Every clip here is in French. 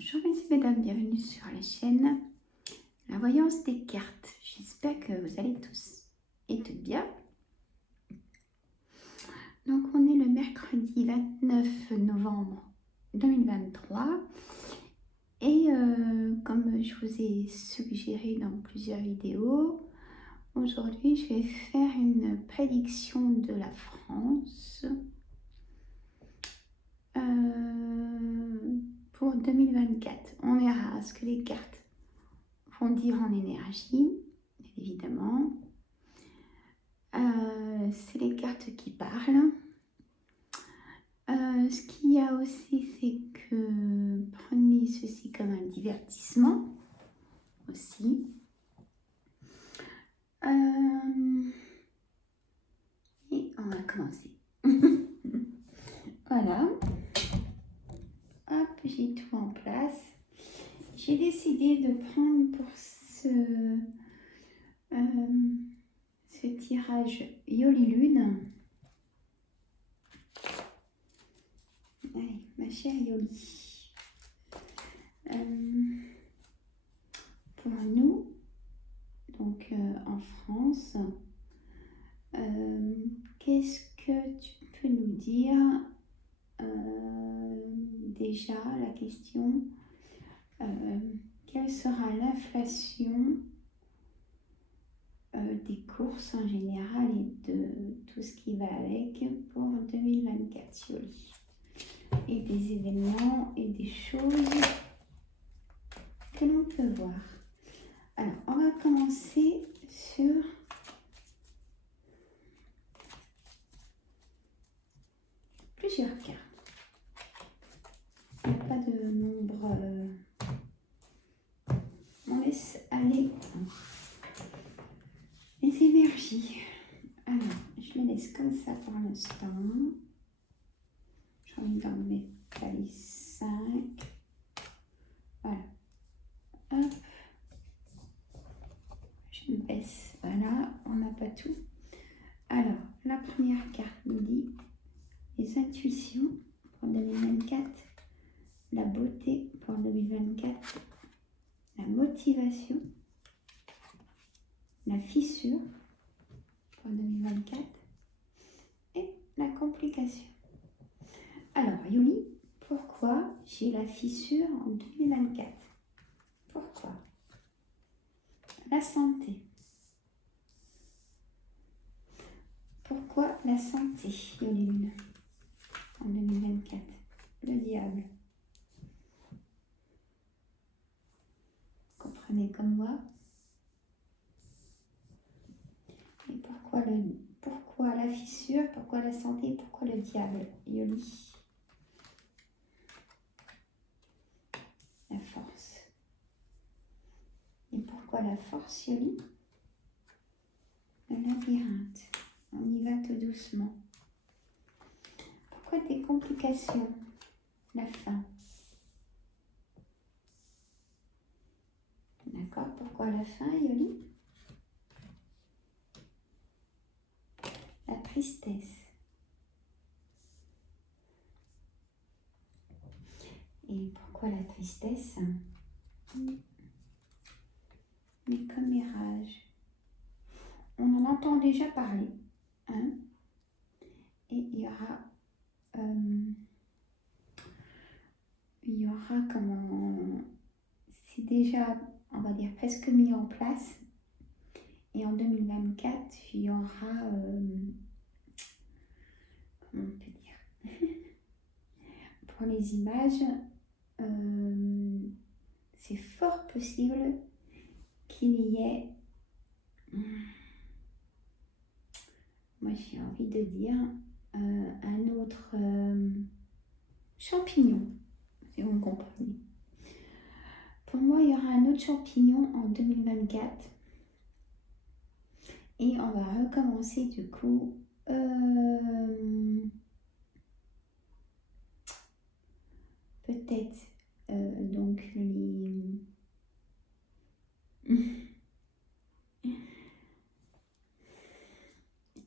Bonjour mesdames, bienvenue sur la chaîne La Voyance des Cartes. J'espère que vous allez tous et toutes bien. Donc on est le mercredi 29 novembre 2023 et comme je vous ai suggéré dans plusieurs vidéos, aujourd'hui je vais faire une prédiction de la France pour 2024. On verra ce que les cartes vont dire en énergie, bien évidemment. C'est les cartes qui parlent. Ce qu'il y a aussi, c'est que prenez ceci comme un divertissement aussi. Et on va commencer. Voilà. Hop, j'ai tout en place. J'ai décidé de prendre pour ce tirage Yoli Lune. Allez, ma chère Yoli. Pour nous, donc en France, qu'est-ce que tu peux nous dire? Déjà, la question, quelle sera l'inflation des courses en général et de tout ce qui va avec pour 2024, Yoli? Et des événements et des choses que l'on peut voir. Alors, on va commencer sur plusieurs cartes. Il n'y a pas de nombre. On laisse aller les énergies. Alors, je les laisse comme ça pour l'instant. J'ai envie d'en mettre les 5. Voilà. Hop. Je me baisse. Voilà, on n'a pas tout. Alors, la première carte nous dit les intuitions pour 2024, la beauté pour 2024, la motivation, la fissure pour 2024 et la complication. Alors, Yoli, pourquoi j'ai la fissure en 2024? Pourquoi? La santé. Pourquoi la santé, Yoli Lune, en 2024? Le diable. Comprenez comme moi? Et pourquoi la fissure? Pourquoi la santé? Pourquoi le diable, Yoli? La force. Et pourquoi la force, Yoli? Le labyrinthe. On y va tout doucement. Pourquoi des complications? La fin. D'accord? Pourquoi la fin, Yoli? La tristesse. Et pourquoi la tristesse? Les commérages. On en entend déjà parler. Hein? Et il y aura comment... C'est déjà, on va dire, presque mis en place. Et en 2024, il y aura... comment on peut dire? Pour les images, c'est fort possible qu'il y ait... Moi, j'ai envie de dire un autre champignon, si vous me comprenez. Pour moi, il y aura un autre champignon en 2024. Et on va recommencer du coup. Peut-être donc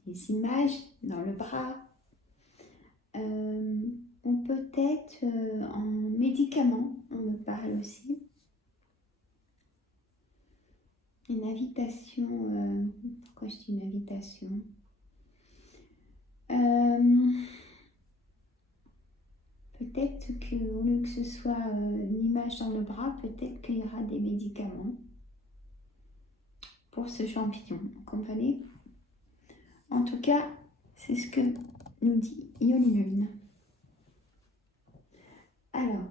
les images dans le bras. Ou peut-être en médicaments, on me parle aussi. Une invitation, pourquoi je dis une invitation? Peut-être qu'au lieu que ce soit une image dans le bras, peut-être qu'il y aura des médicaments pour ce champignon, vous comprenez? En tout cas, c'est ce que nous dit Yoli Lune. Alors,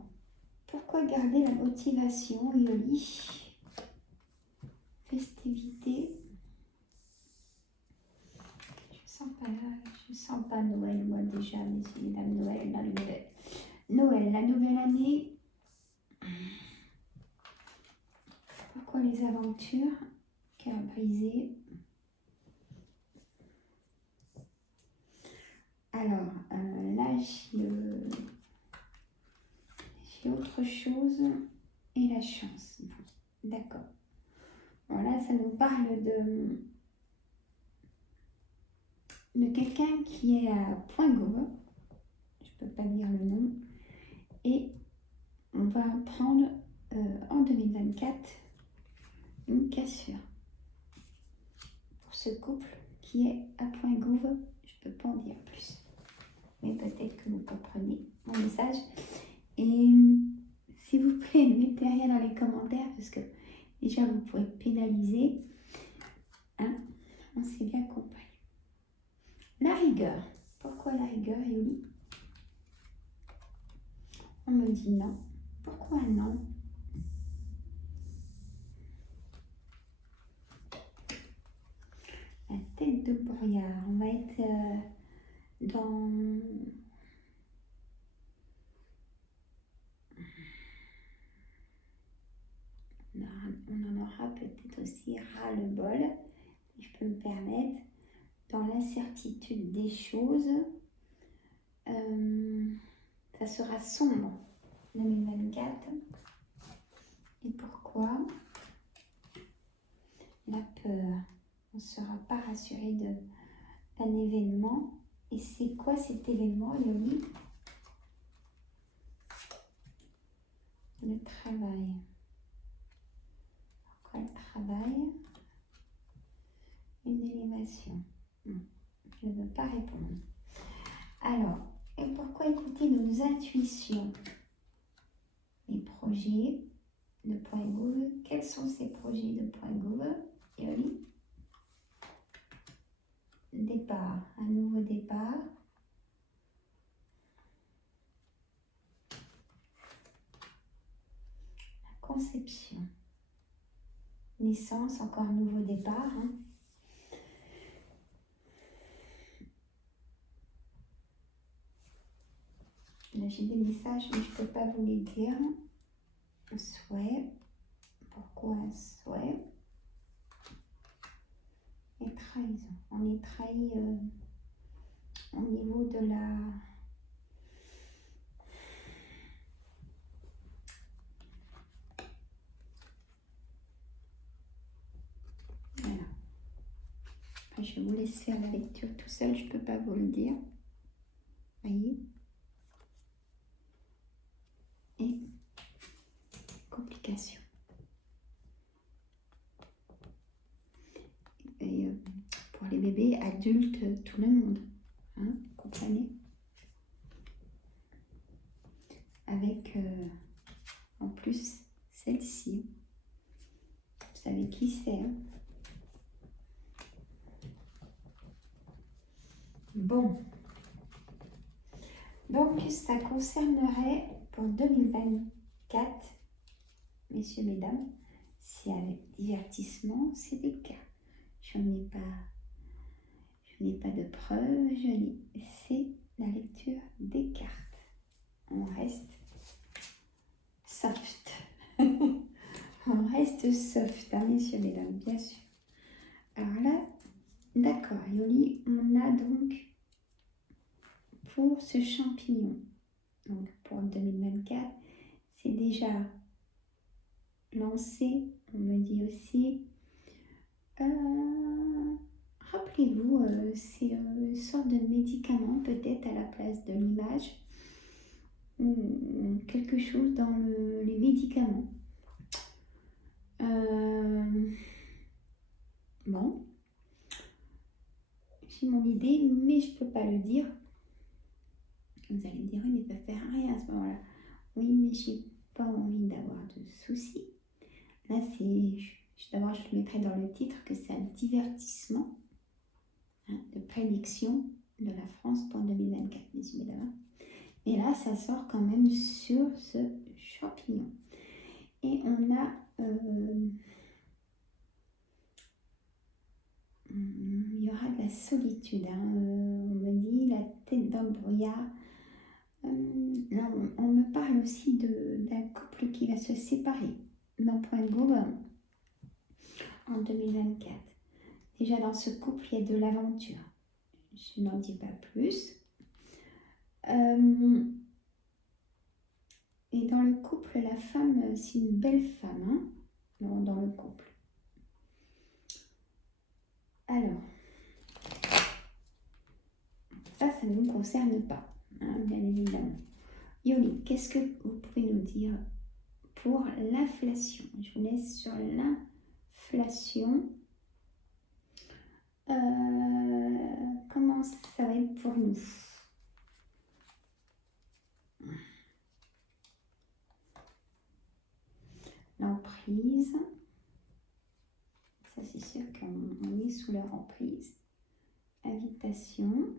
pourquoi garder la motivation, Yoli? Festivité. Je sens pas Noël, moi déjà, messieurs, mesdames, Noël, la nouvelle année. Pourquoi les aventures? Cœur brisé. Alors, là, j'ai autre chose et la chance. D'accord. Bon, là, ça nous parle de quelqu'un qui est à Point-Gauve. Je ne peux pas dire le nom. Et on va prendre en 2024 une cassure. Pour ce couple qui est à Point-Gauve, je ne peux pas en dire plus. Mais peut-être que vous comprenez mon message. Et s'il vous plaît, ne mettez rien dans les commentaires parce que déjà vous pourrez être pénaliser. Hein? On s'est bien compris. La rigueur. Pourquoi la rigueur, Yoli? On me dit non. Pourquoi non? La tête de brouillard. On va être dans... On en aura peut-être aussi ras-le-bol, si je peux me permettre, dans l'incertitude des choses. Ça sera sombre 2024. Et pourquoi? La peur. On ne sera pas rassuré d'un événement. Et c'est quoi cet événement, Yoli? Le travail. Pourquoi le travail? Une élévation. Je ne veux pas répondre. Alors, et pourquoi écouter nos intuitions? Les projets de Point-Gauve. Quels sont ces projets de Point-Gauve, Yoli? Départ, un nouveau départ. La conception. Naissance, encore un nouveau départ. Hein. Là, j'ai des messages, mais je ne peux pas vous les dire. Un souhait. Pourquoi un souhait? Et trahison. On est trahi au niveau de la... Voilà. Enfin, je vous laisse faire la lecture tout seul, je ne peux pas vous le dire. Voyez? Et complications. Et pour les bébés, adultes, tout le monde. Hein, vous comprenez? Avec en plus celle-ci. Vous savez qui c'est? Hein? Bon. Donc, ça concernerait pour 2024, messieurs, mesdames, c'est avec divertissement, c'est des cas. Je n'ai pas de preuves, c'est la lecture des cartes. On reste soft. On reste soft, hein, messieurs, mesdames, bien sûr. Alors là, d'accord, Yoli, on a donc pour ce champignon, donc pour 2024, c'est déjà lancé. On me dit aussi, rappelez-vous, c'est une sorte de médicament peut-être à la place de l'image. ou quelque chose dans les médicaments. Bon, j'ai mon idée, mais je ne peux pas le dire. Vous allez me dire, oui, mais ça ne fait rien à ce moment-là. Oui, mais j'ai pas envie d'avoir de soucis. Là, d'abord, je le mettrai dans le titre que c'est un divertissement de prédiction de la France pour 2024, messieurs, mesdames. Et là, ça sort quand même sur ce champignon. Et on a... il y aura de la solitude. On me dit la tête dans le brouillard. Là, on me parle aussi d'un couple qui va se séparer d'un point de vue en 2024. Déjà, dans ce couple, il y a de l'aventure. Je n'en dis pas plus. Et dans le couple, la femme, c'est une belle femme, hein, dans le couple. Alors, ça ne nous concerne pas, hein, bien évidemment. Yoli, qu'est-ce que vous pouvez nous dire pour l'inflation? Je vous laisse sur l'inflation. Comment ça va être pour nous? L'emprise. Ça, c'est sûr qu'on est sous leur emprise. Invitation.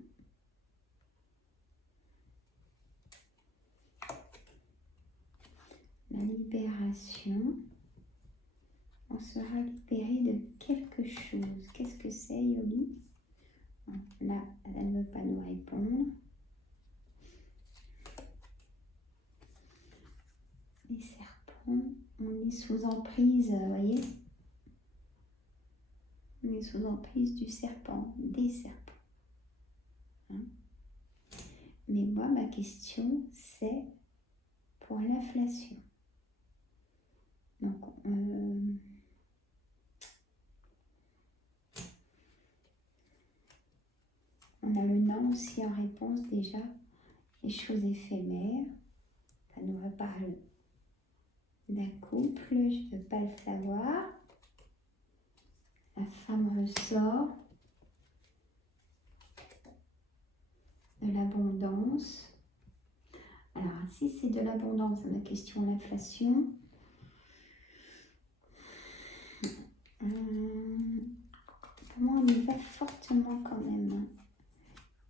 La libération. On sera libéré de quelque chose. Qu'est-ce que c'est, Yoli? Là, elle ne veut pas nous répondre. Les serpents, on est sous emprise, vous voyez? On est sous emprise du serpent, des serpents. Hein? Mais moi, ma question, c'est pour l'inflation. Donc, on a le non aussi en réponse déjà. Les choses éphémères. Ça nous reparle d'un couple, je ne veux pas le savoir. La femme ressort. De l'abondance. Alors, si c'est de l'abondance, ma question, l'inflation. Pour moi, on y va fortement quand même.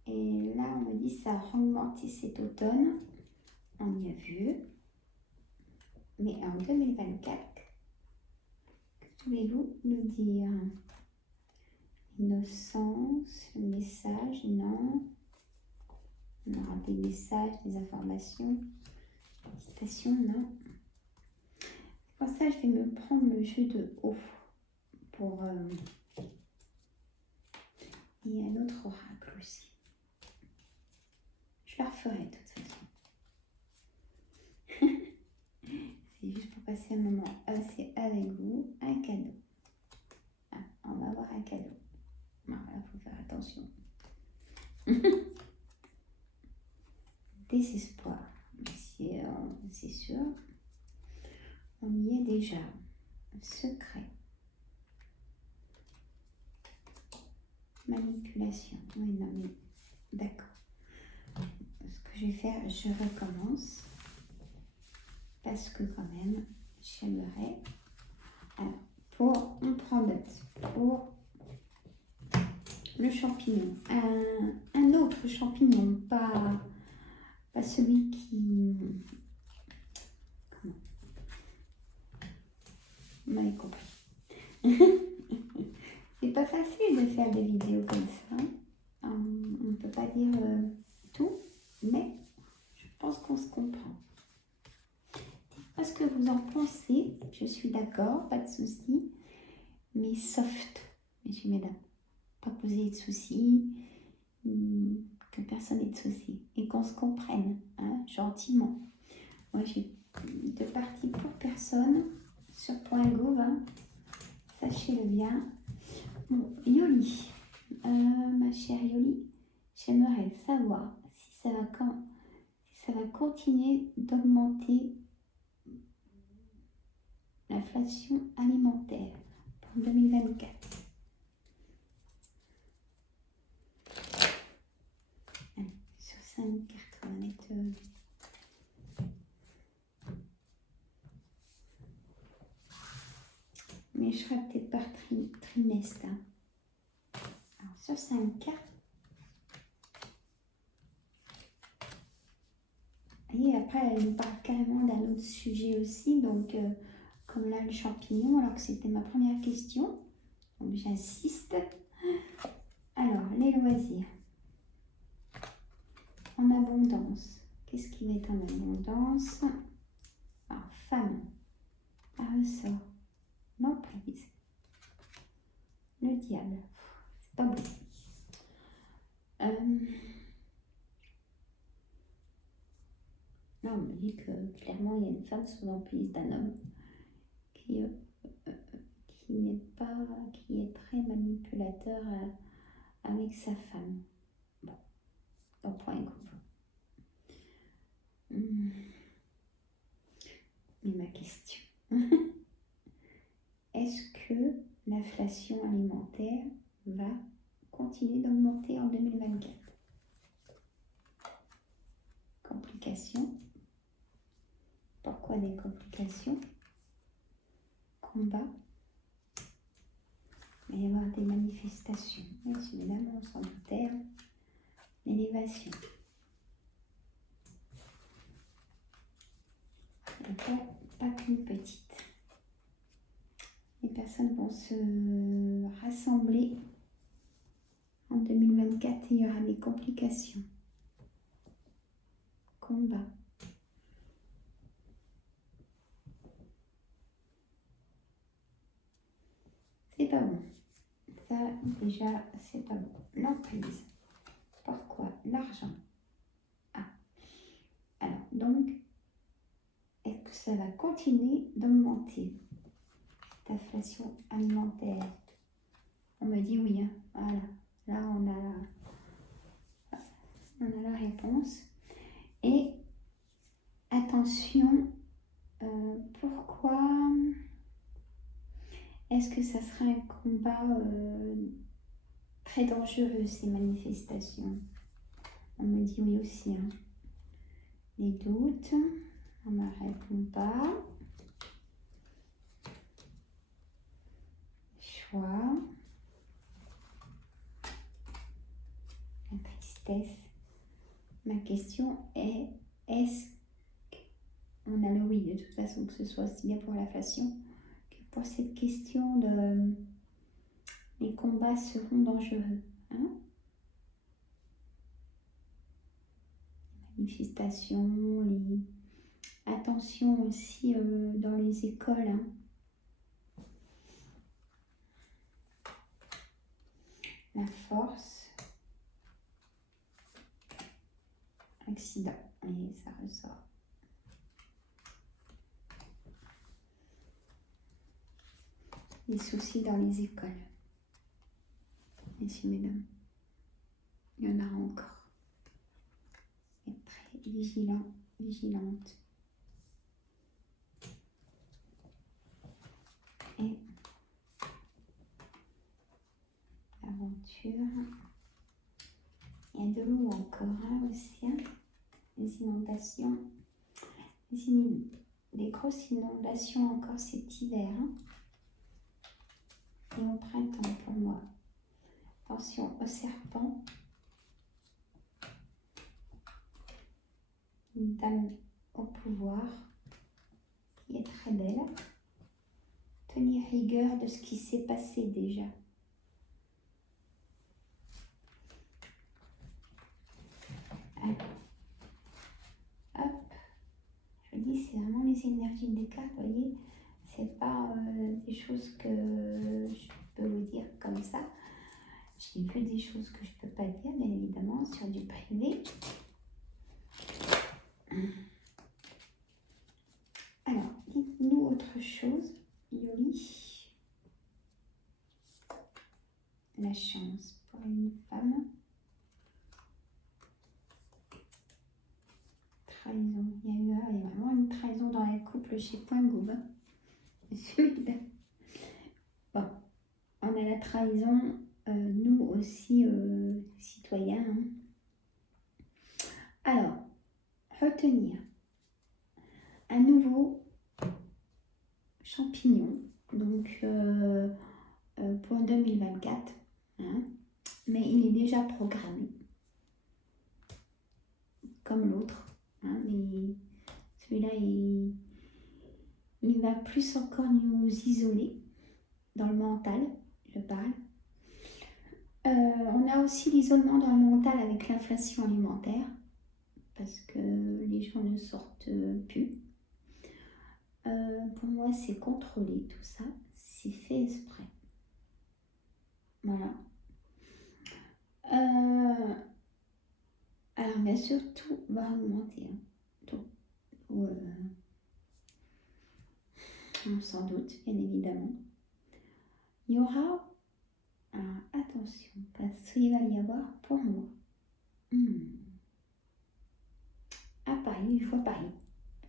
Et là, on me dit ça a augmenté cet automne. On y a vu. Mais en 2024, que pouvez-vous nous dire? Innocence, le message, non. On aura des messages, des informations. Citation, non. Pour ça, je vais me prendre le jeu de haut. Pour... Il y a un autre oracle aussi. Je la referai de toute façon. C'est juste pour passer un moment assez avec vous. Un cadeau. Ah, on va avoir un cadeau. Voilà, il faut faire attention. Désespoir. C'est sûr. On y est déjà. Secret. Manipulation. Oui, non, mais d'accord. Ce que je vais faire, je recommence. Parce que quand même, j'aimerais. Alors, on prend note. Pour le champignon. Un autre champignon, pas celui qui... Comment? Vous m'avez compris. C'est pas facile de faire des vidéos comme ça. On ne peut pas dire tout, mais je pense qu'on se comprend. Dites-moi ce que vous en pensez. Je suis d'accord, pas de souci. Mais soft, messieurs, mesdames. Pas que vous ayez de soucis, que personne n'ait de soucis. Et qu'on se comprenne, hein, gentiment. Moi, j'ai de parti pour personne sur .gouv, hein. Sachez-le bien. Bon, Yoli, ma chère Yoli, j'aimerais savoir si ça ça va continuer d'augmenter l'inflation alimentaire pour 2024. Allez, sur 5 cartes, on va mettre... mais je ferai peut-être par trimestre. Hein. Alors, sur 5 cartes, et après, elle nous parle carrément d'un autre sujet aussi, donc comme là, le champignon, alors que c'était ma première question, donc j'insiste. Alors, les loisirs. En abondance. Qu'est-ce qui va être en abondance? Alors, femme, un ressort, l'emprise, le diable, c'est pas bon. Non, on me dit que clairement il y a une femme sous l'emprise d'un homme qui n'est pas, qui est très manipulateur avec sa femme. Bon, au point qu'on veut. Mais ma question, est-ce que l'inflation alimentaire va continuer d'augmenter en 2024? Complications. Pourquoi des complications? Combat. Il va y avoir des manifestations. Oui, évidemment, on s'en doutait. L'élévation. Pas qu'une petite. Les personnes vont se rassembler en 2024 et il y aura des complications. Combat. C'est pas bon. Ça, déjà, c'est pas bon. L'emprise. Pourquoi? L'argent. Ah. Alors, donc, est-ce que ça va continuer d'augmenter? L'inflation alimentaire. On me dit oui. Hein. Voilà. Là, on a la réponse. Et attention, pourquoi est-ce que ça sera un combat très dangereux, ces manifestations? On me dit oui aussi. Hein. Les doutes, on ne me répond pas. Choix. La tristesse. Ma question est, est-ce qu'on a le oui de toute façon, que ce soit aussi bien pour l'inflation que pour cette question de les combats seront dangereux. Hein? Manifestations, attention aussi dans les écoles. Hein? La force. Accident, et ça ressort. Les soucis dans les écoles. Messieurs, mesdames, il y en a encore. Être très vigilant, vigilante. Et aventure. Il y a de l'eau encore hein, aussi. Hein. Les inondations. Des grosses inondations encore cet hiver. Hein. Et au printemps pour moi. Attention au serpent. Une dame au pouvoir qui est très belle. Tenir rigueur de ce qui s'est passé déjà. Alors, hop, je dis c'est vraiment les énergies des cartes, vous voyez, c'est pas des choses que je peux vous dire comme ça. J'ai vu des choses que je peux pas dire, bien évidemment, sur du privé. Alors, dites-nous autre chose, Yoli. La chance pour une femme. trahison. Il y a vraiment une trahison dans les couples chez Point Gouv. Bon, on a la trahison, nous aussi, citoyens. Hein. Alors, retenir un nouveau champignon, donc pour 2024, hein, mais il est déjà programmé, comme l'autre, hein, mais celui-là, il va plus encore nous isoler dans le mental, je parle. On a aussi l'isolement dans le mental avec l'inflation alimentaire, parce que les gens ne sortent plus. Pour moi, c'est contrôlé tout ça, c'est fait exprès. Voilà. Alors, bien sûr, tout va augmenter. Hein. Tout. Sans doute, bien évidemment. Il y aura... Alors, attention, parce qu'il va y avoir pour moi. À Paris, je vois Paris.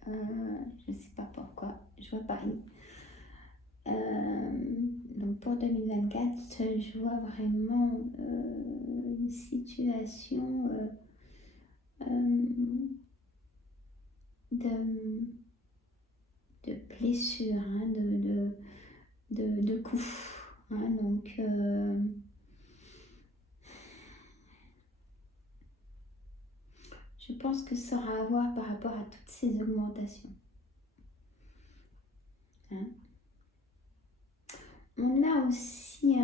Je ne sais pas pourquoi, je vois Paris. Donc pour 2024, je vois vraiment une situation de blessure, hein, de coups. Hein, donc je pense que ça aura à voir par rapport à toutes ces augmentations. Hein. On a aussi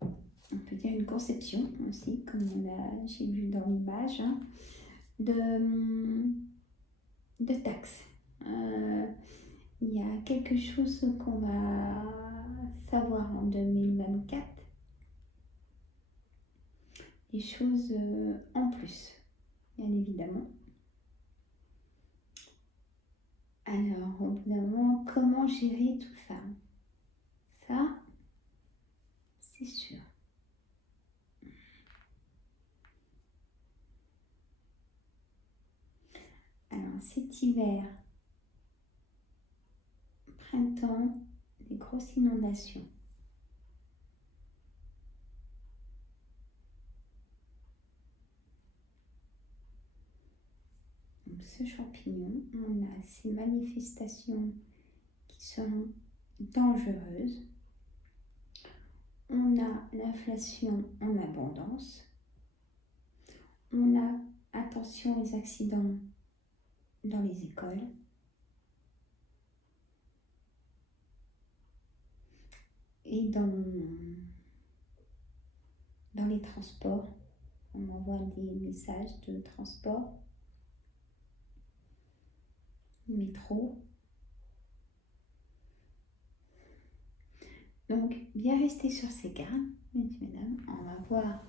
on peut dire une conception aussi, comme j'ai vu dans l'image, hein, de taxes. Il y a quelque chose qu'on va savoir en 2024. Des choses en plus, bien évidemment. Alors, au bout d'un moment, comment gérer tout ça? Ça, c'est sûr. Alors, cet hiver, printemps, des grosses inondations. Donc, ce champignon, on a ces manifestations qui sont dangereuses. On a l'inflation en abondance. On a, attention, les accidents dans les écoles. Et dans les transports, on envoie des messages de transport, métro. Donc, bien rester sur ses gardes, mesdames. On va voir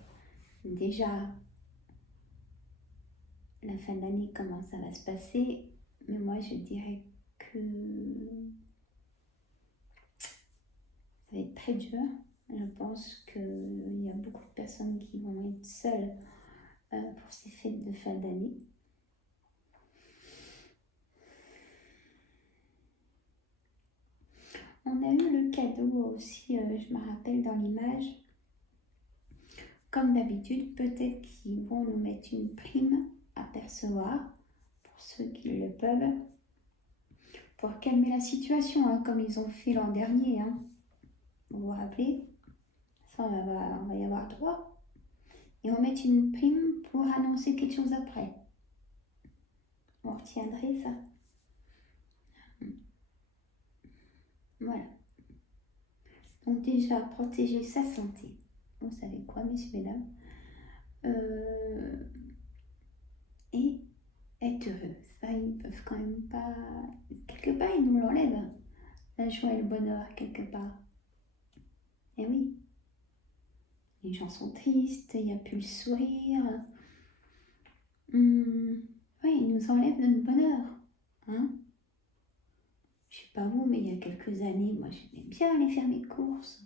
déjà la fin d'année comment ça va se passer. Mais moi, je dirais que ça va être très dur. Je pense qu'il y a beaucoup de personnes qui vont être seules pour ces fêtes de fin d'année. On a eu le cadeau aussi, je me rappelle dans l'image, comme d'habitude, peut-être qu'ils vont nous mettre une prime à percevoir, pour ceux qui le peuvent, pour calmer la situation, hein, comme ils ont fait l'an dernier. Hein. Vous vous rappelez? Ça, on va y avoir droit. Et on met une prime pour annoncer quelque chose après. On retiendrait ça. Voilà. Donc déjà, protéger sa santé. Vous savez quoi, messieurs, mesdames, et être heureux. Ça, ils peuvent quand même pas... Quelque part, ils nous l'enlèvent. La joie et le bonheur, quelque part. Et oui. Les gens sont tristes, il n'y a plus le sourire. Oui, ils nous enlèvent notre bonheur. Hein? Je sais pas vous, mais il y a quelques années, moi, j'aimais bien aller faire mes courses.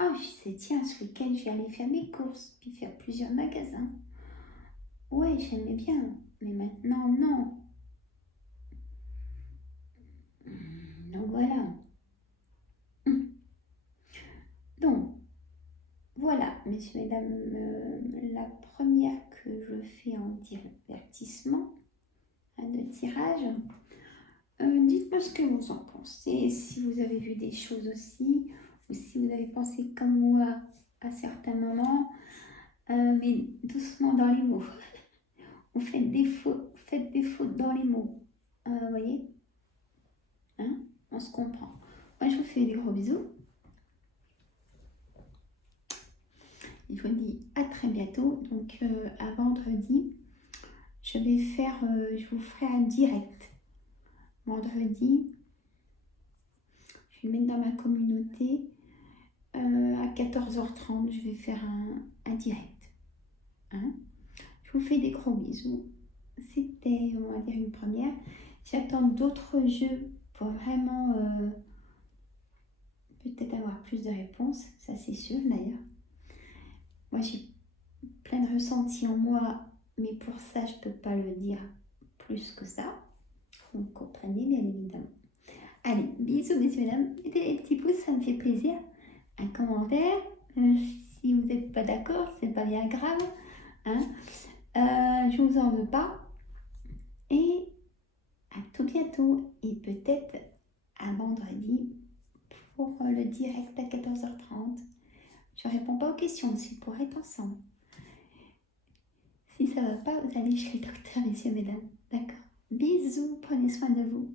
Ah, je disais, tiens, ce week-end, je vais aller faire mes courses, puis faire plusieurs magasins. Ouais, j'aimais bien, mais maintenant, non. Donc voilà. Donc, voilà, messieurs, mesdames, la première que je fais en divertissement, de tirage. Dites-moi ce que vous en pensez, si vous avez vu des choses aussi, ou si vous avez pensé comme moi à certains moments, mais doucement dans les mots. Vous faites des fautes dans les mots. Vous voyez, hein, on se comprend. Moi, je vous fais des gros bisous. Je vous dis à très bientôt. Donc, à vendredi, je vous ferai un direct. Vendredi, je vais le mettre dans ma communauté. À 14h30, je vais faire un direct. Hein, je vous fais des gros bisous. C'était, on va dire, une première. J'attends d'autres jeux pour vraiment peut-être avoir plus de réponses. Ça, c'est sûr d'ailleurs. Moi, j'ai plein de ressentis en moi, mais pour ça, je ne peux pas le dire plus que ça. Vous me comprenez, bien évidemment. Allez, bisous, messieurs, mesdames. Mettez les petits pouces, ça me fait plaisir. Un commentaire. Si vous n'êtes pas d'accord, c'est pas bien grave. Hein. Je vous en veux pas. Et à tout bientôt. Et peut-être à vendredi pour le direct à 14h30. Je ne réponds pas aux questions, c'est pour être ensemble. Si ça ne va pas, vous allez chez le docteur, messieurs, mesdames. D'accord. Bisous, prenez soin de vous.